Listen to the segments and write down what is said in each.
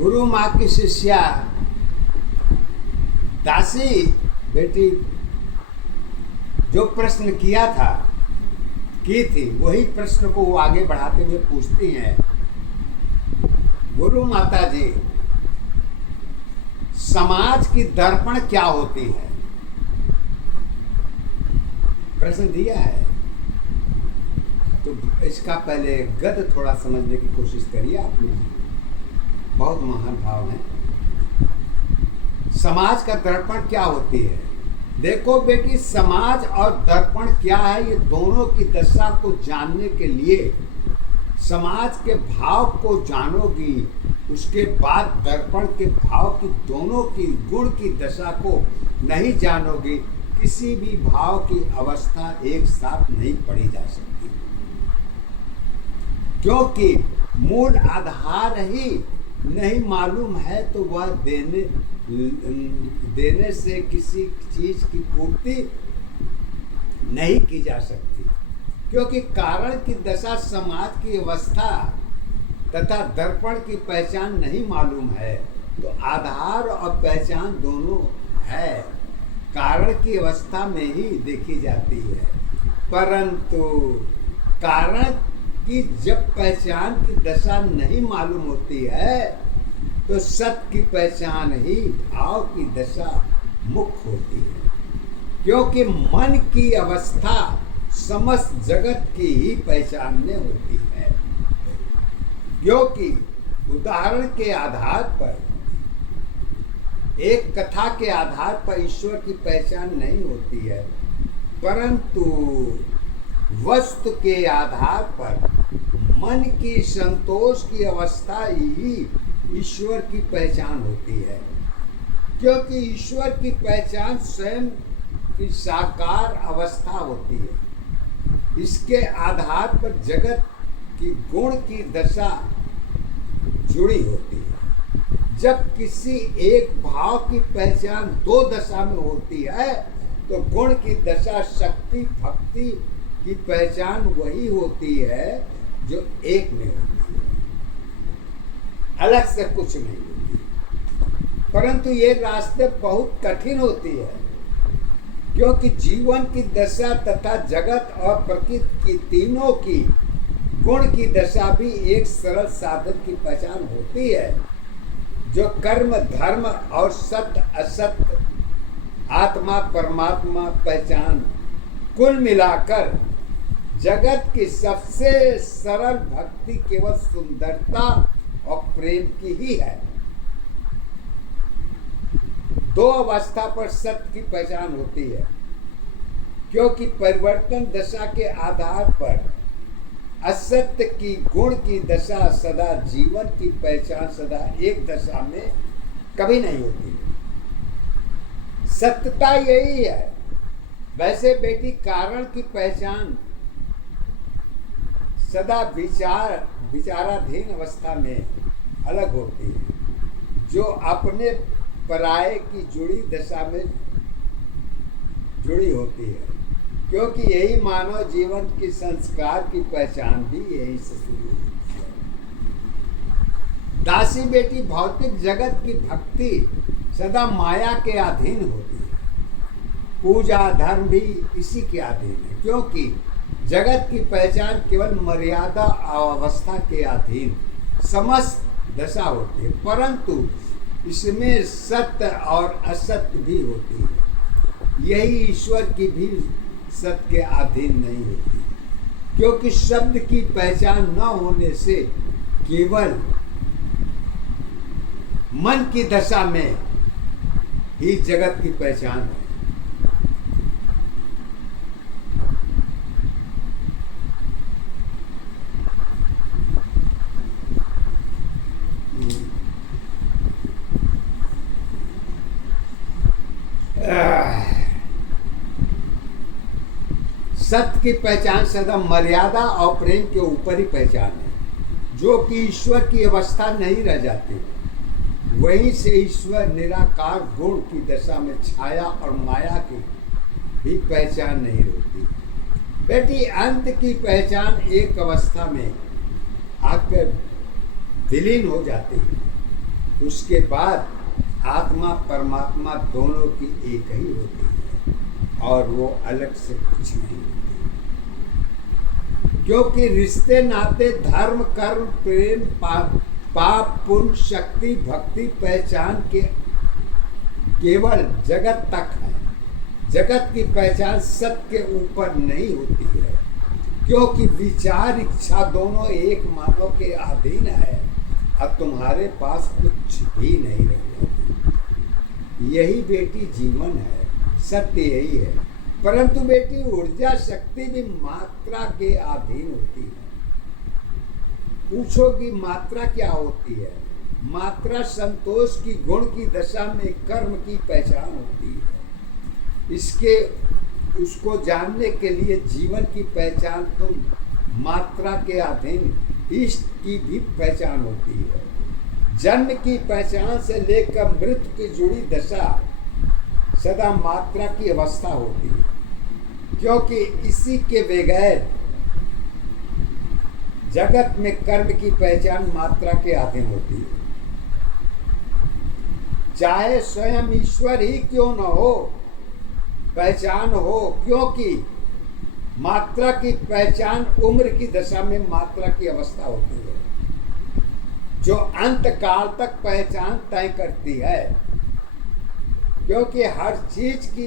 गुरु माँ की शिष्या दासी बेटी जो प्रश्न किया था की थी वही प्रश्न को वो आगे बढ़ाते हुए पूछती हैं, गुरु माता जी समाज की दर्पण क्या होती है? प्रश्न दिया है तो इसका पहले गद्य थोड़ा समझने की कोशिश करिए आप लोग, बहुत महान भाव है। समाज का दर्पण क्या होती है? देखो बेटी, समाज और दर्पण क्या है, ये दोनों की दशा को जानने के लिए समाज के भाव को जानोगी, उसके बाद दर्पण के भाव की दोनों की गुण की दशा को नहीं जानोगी, किसी भी भाव की अवस्था एक साथ नहीं पढ़ी जा सकती, क्योंकि मूल आधार ही नहीं मालूम है तो वह देने से किसी चीज की पूर्ति नहीं की जा सकती, क्योंकि कारण की दशा समाज की अवस्था तथा दर्पण की पहचान नहीं मालूम है तो आधार और पहचान दोनों है, कारण की अवस्था में ही देखी जाती है। परंतु कारण की जब पहचान की दशा नहीं मालूम होती है तो सत्य की पहचान ही भाव की दशा मुख्य होती है, क्योंकि मन की अवस्था समस्त जगत की ही पहचान में होती है। क्योंकि उदाहरण के आधार पर, एक कथा के आधार पर ईश्वर की पहचान नहीं होती है, परंतु वस्तु के आधार पर मन की संतोष की अवस्था ही ईश्वर की पहचान होती है, क्योंकि ईश्वर की पहचान स्वयं की साकार अवस्था होती है। इसके आधार पर जगत की गुण की दशा जुड़ी होती है। जब किसी एक भाव की पहचान दो दशा में होती है तो गुण की दशा शक्ति भक्ति की पहचान वही होती है जो एक में होती है, अलग से कुछ नहीं होती। परंतु ये रास्ते बहुत कठिन होती है, क्योंकि जीवन की दशा तथा जगत और प्रकृति की तीनों की गुण की दशा भी एक सरल साधन की पहचान होती है, जो कर्म धर्म और सत्य असत्य आत्मा परमात्मा पहचान कुल मिलाकर जगत की सबसे सरल भक्ति केवल सुंदरता और प्रेम की ही है। दो अवस्था पर सत्य की पहचान होती है, क्योंकि परिवर्तन दशा के आधार पर असत्य की गुण की दशा सदा, जीवन की पहचान सदा एक दशा में कभी नहीं होती। सत्यता यही है। वैसे बेटी, कारण की पहचान सदा विचाराधीन अवस्था में अलग होती है, जो अपने पराये की जुड़ी दशा में जुड़ी होती है, क्योंकि यही मानव जीवन की संस्कार की पहचान भी यही से शुरू होती है। दासी बेटी, भौतिक जगत की भक्ति सदा माया के अधीन होती है, पूजा धर्म भी इसी के अधीन है, क्योंकि जगत की पहचान केवल मर्यादा अवस्था के अधीन समस्त दशा होती है, परंतु इसमें सत्य और असत्य भी होती है। यही ईश्वर की भी सत्य के अधीन नहीं होती, क्योंकि शब्द की पहचान न होने से केवल मन की दशा में ही जगत की पहचान है। सत्य की पहचान सदा मर्यादा और प्रेम के ऊपर ही पहचान है, जो कि ईश्वर की अवस्था नहीं रह जाती। वहीं से ईश्वर निराकार गुण की दशा में छाया और माया की भी पहचान नहीं होती। बेटी, अंत की पहचान एक अवस्था में आकर विलीन हो जाती है, उसके बाद आत्मा परमात्मा दोनों की एक ही होती है और वो अलग से कुछ नहीं होती। क्योंकि रिश्ते नाते धर्म कर्म प्रेम पाप पुण्य शक्ति भक्ति पहचान के केवल जगत तक है। जगत की पहचान सत्य के ऊपर नहीं होती है, क्योंकि विचार इच्छा दोनों एक मानव के अधीन है। अब तुम्हारे पास कुछ भी नहीं रह जाती। यही बेटी जीवन है, सत्य यही है। परंतु बेटी ऊर्जा शक्ति भी मात्रा के अधीन होती है। पूछोगी मात्रा क्या होती है? मात्रा संतोष की गुण की दशा में कर्म की पहचान होती है। उसको जानने के लिए जीवन की पहचान तुम मात्रा के अधीन इष्ट की भी पहचान होती है। जन्म की पहचान से लेकर मृत्यु की जुड़ी दशा सदा मात्रा की अवस्था होती है, क्योंकि इसी के बगैर जगत में कर्म की पहचान मात्रा के अधीन होती है। चाहे स्वयं ईश्वर ही क्यों न हो, पहचान हो, क्योंकि मात्रा की पहचान उम्र की दशा में मात्रा की अवस्था होती है, जो अंत काल तक पहचान तय करती है। क्योंकि हर चीज की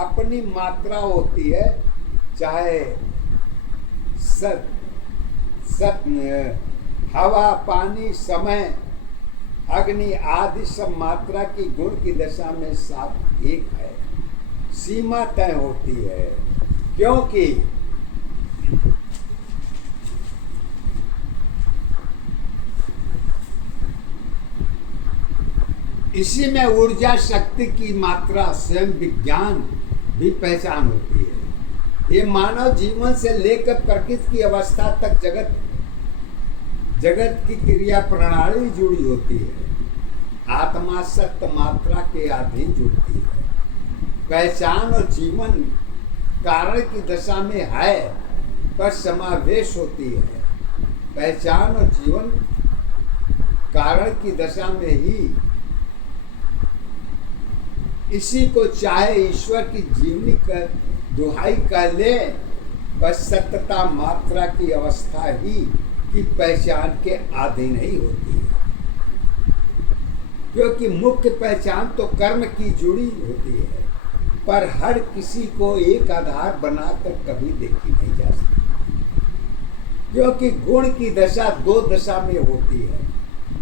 अपनी मात्रा होती है, चाहे हवा पानी समय अग्नि आदि सब मात्रा की गुण की दशा में साथ एक है। सीमा तय होती है, क्योंकि इसी में ऊर्जा शक्ति की मात्रा स्वयं विज्ञान भी पहचान होती है। ये मानव जीवन से लेकर प्रकृति की अवस्था तक जगत की क्रिया प्रणाली जुड़ी होती है। आत्मा सत्य मात्रा के अधीन जुड़ती है। पहचान और जीवन कारण की दशा में है पर समावेश होती है। पहचान और जीवन कारण की दशा में ही इसी को चाहे ईश्वर की जीवनी का दुहाई कर ले, बस सत्यता मात्रा की अवस्था ही की पहचान के अधीन ही होती है। क्योंकि मुख्य पहचान तो कर्म की जुड़ी होती है, पर हर किसी को एक आधार बनाकर कभी देखी नहीं जा सकती। क्योंकि गुण की दशा दो दशा में होती है,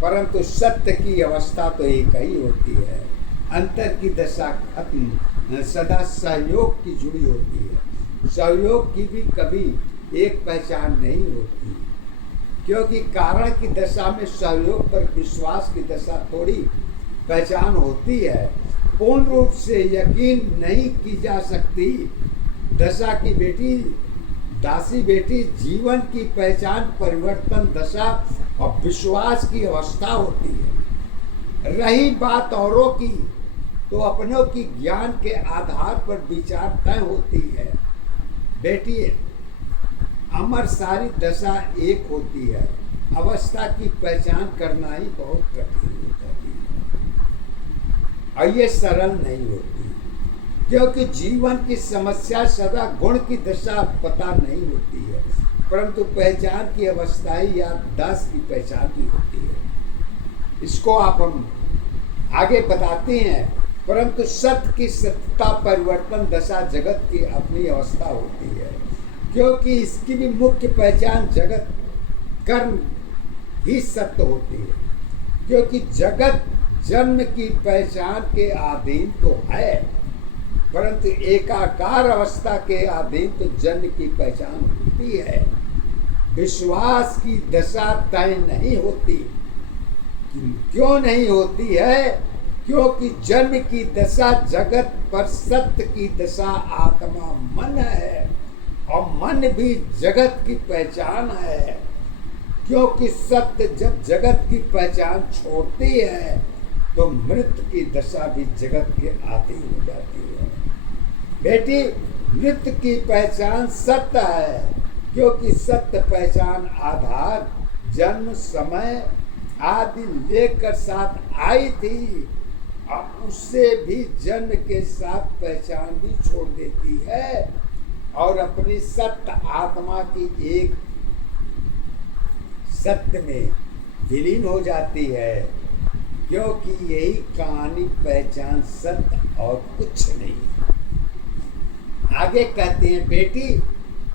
परंतु सत्य की अवस्था तो एक ही होती है। अंतर की दशा खत्म, सदा सहयोग की जुड़ी होती है। सहयोग की भी कभी एक पहचान नहीं होती, क्योंकि कारण की दशा में सहयोग पर विश्वास की दशा थोड़ी पहचान होती है। पूर्ण रूप से यकीन नहीं की जा सकती दशा की बेटी दासी बेटी जीवन की पहचान परिवर्तन दशा और विश्वास की अवस्था होती है। रही बात औरों की, तो अपनों की ज्ञान के आधार पर विचार तय होती है। बेटी अमर सारी दशा एक होती है। अवस्था की पहचान करना ही बहुत कठिन हो जाती है और ये सरल नहीं होती, क्योंकि जीवन की समस्या सदा गुण की दशा पता नहीं होती है, परंतु पहचान की अवस्था ही या दास की पहचान की होती है। इसको आप हम आगे बताते हैं। परंतु सत्य की सत्यता परिवर्तन दशा जगत की अपनी अवस्था होती है, क्योंकि इसकी भी मुख्य पहचान जगत कर्म ही सत्य होती है। क्योंकि जगत जन्म की पहचान के अधीन तो है, परंतु एकाकार अवस्था के अधीन तो जन्म की पहचान होती है। विश्वास की दशा तय नहीं होती। क्यों नहीं होती है? क्योंकि जन्म की दशा जगत पर, सत्य की दशा आत्मा मन है और मन भी जगत की पहचान है। क्योंकि सत्य जब जगत की पहचान छोड़ती है तो मृत्यु की दशा भी जगत के अधीन हो जाती है। बेटी मृत्यु की पहचान सत्य है, क्योंकि सत्य पहचान आधार जन्म समय आदि लेकर साथ आई थी, अब उससे भी जन्म के साथ पहचान भी छोड़ देती है और अपनी सत्य आत्मा की एक सत्य में विलीन हो जाती है, क्योंकि यही कहानी पहचान सत्य और कुछ नहीं है। आगे कहते हैं, बेटी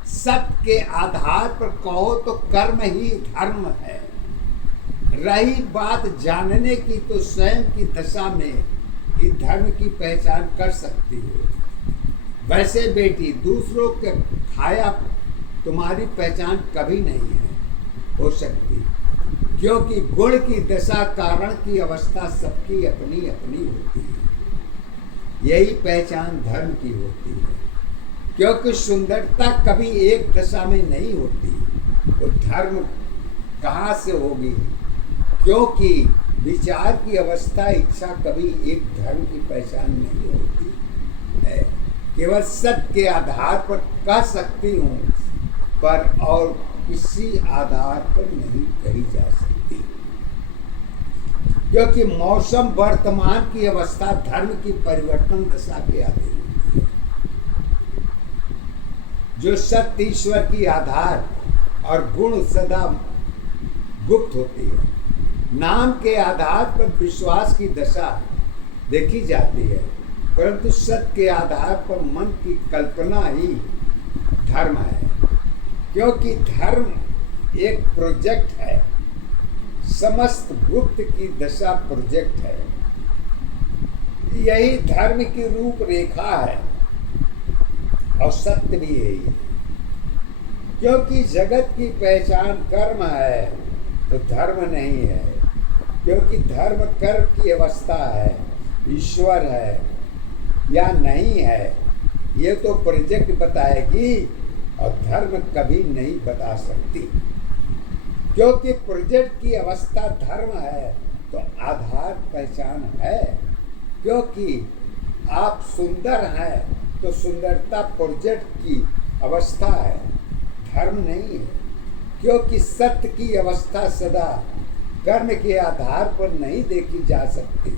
सत्य के आधार पर कहो तो कर्म ही धर्म है। रही बात जानने की तो स्वयं की दशा में ही धर्म की पहचान कर सकती हो। वैसे बेटी दूसरों के खाया तुम्हारी पहचान कभी नहीं हो सकती, क्योंकि गुण की दशा कारण की अवस्था सबकी अपनी अपनी होती है। यही पहचान धर्म की होती है, क्योंकि सुंदरता कभी एक दशा में नहीं होती, तो धर्म कहाँ से होगी? क्योंकि विचार की अवस्था इच्छा कभी एक धर्म की पहचान नहीं होती है। केवल सत्य के आधार पर कह सकती हूँ, पर और किसी आधार पर नहीं कही जा सकती, क्योंकि मौसम वर्तमान की अवस्था धर्म की परिवर्तन दशा के अधीन होती है। जो सत्य ईश्वर की आधार और गुण सदा गुप्त होती है। नाम के आधार पर विश्वास की दशा देखी जाती है, परंतु सत्य के आधार पर मन की कल्पना ही धर्म है, क्योंकि धर्म एक प्रोजेक्ट है। समस्त गुप्त की दशा प्रोजेक्ट है। यही धर्म की रूपरेखा है और सत्य भी यही है, क्योंकि जगत की पहचान कर्म है तो धर्म नहीं है, क्योंकि धर्म कर्म की अवस्था है, ईश्वर है या नहीं है ये तो प्रोजेक्ट बताएगी और धर्म कभी नहीं बता सकती, क्योंकि प्रोजेक्ट की अवस्था धर्म है तो आधार पहचान है। क्योंकि आप सुंदर हैं तो सुंदरता प्रोजेक्ट की अवस्था है, धर्म नहीं है, क्योंकि सत्य की अवस्था सदा कर्म के आधार पर नहीं देखी जा सकती,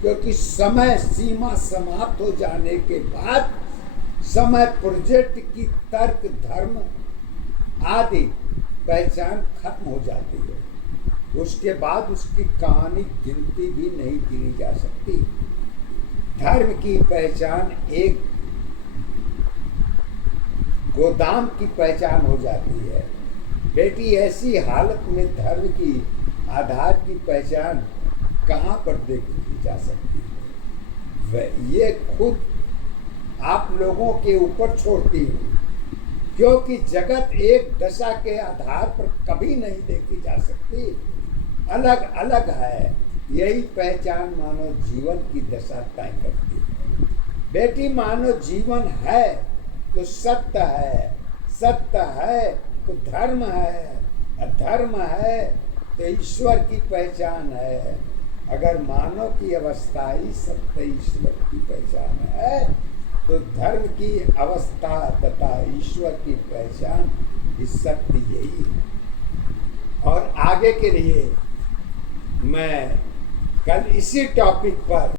क्योंकि समय सीमा समाप्त हो जाने के बाद समय प्रोजेक्ट की तर्क धर्म आदि पहचान खत्म हो जाती है। उसके बाद उसकी कहानी गिनती भी नहीं गिनी जा सकती। धर्म की पहचान एक गोदाम की पहचान हो जाती है। बेटी ऐसी हालत में धर्म की आधार की पहचान कहाँ पर देखी जा सकती है? ये खुद आप लोगों के ऊपर छोड़ती हूँ, क्योंकि जगत एक दशा के आधार पर कभी नहीं देखी जा सकती, अलग अलग है। यही पहचान मानव जीवन की दशा तय करती है। बेटी मानव जीवन है तो सत्य है, सत्य है तो धर्म है, धर्म है तो ईश्वर की पहचान है। अगर मानव की अवस्था ही सत्य ईश्वर की पहचान है तो धर्म की अवस्था तथा ईश्वर की पहचान इस सत्य यही है। और आगे के लिए मैं कल इसी टॉपिक पर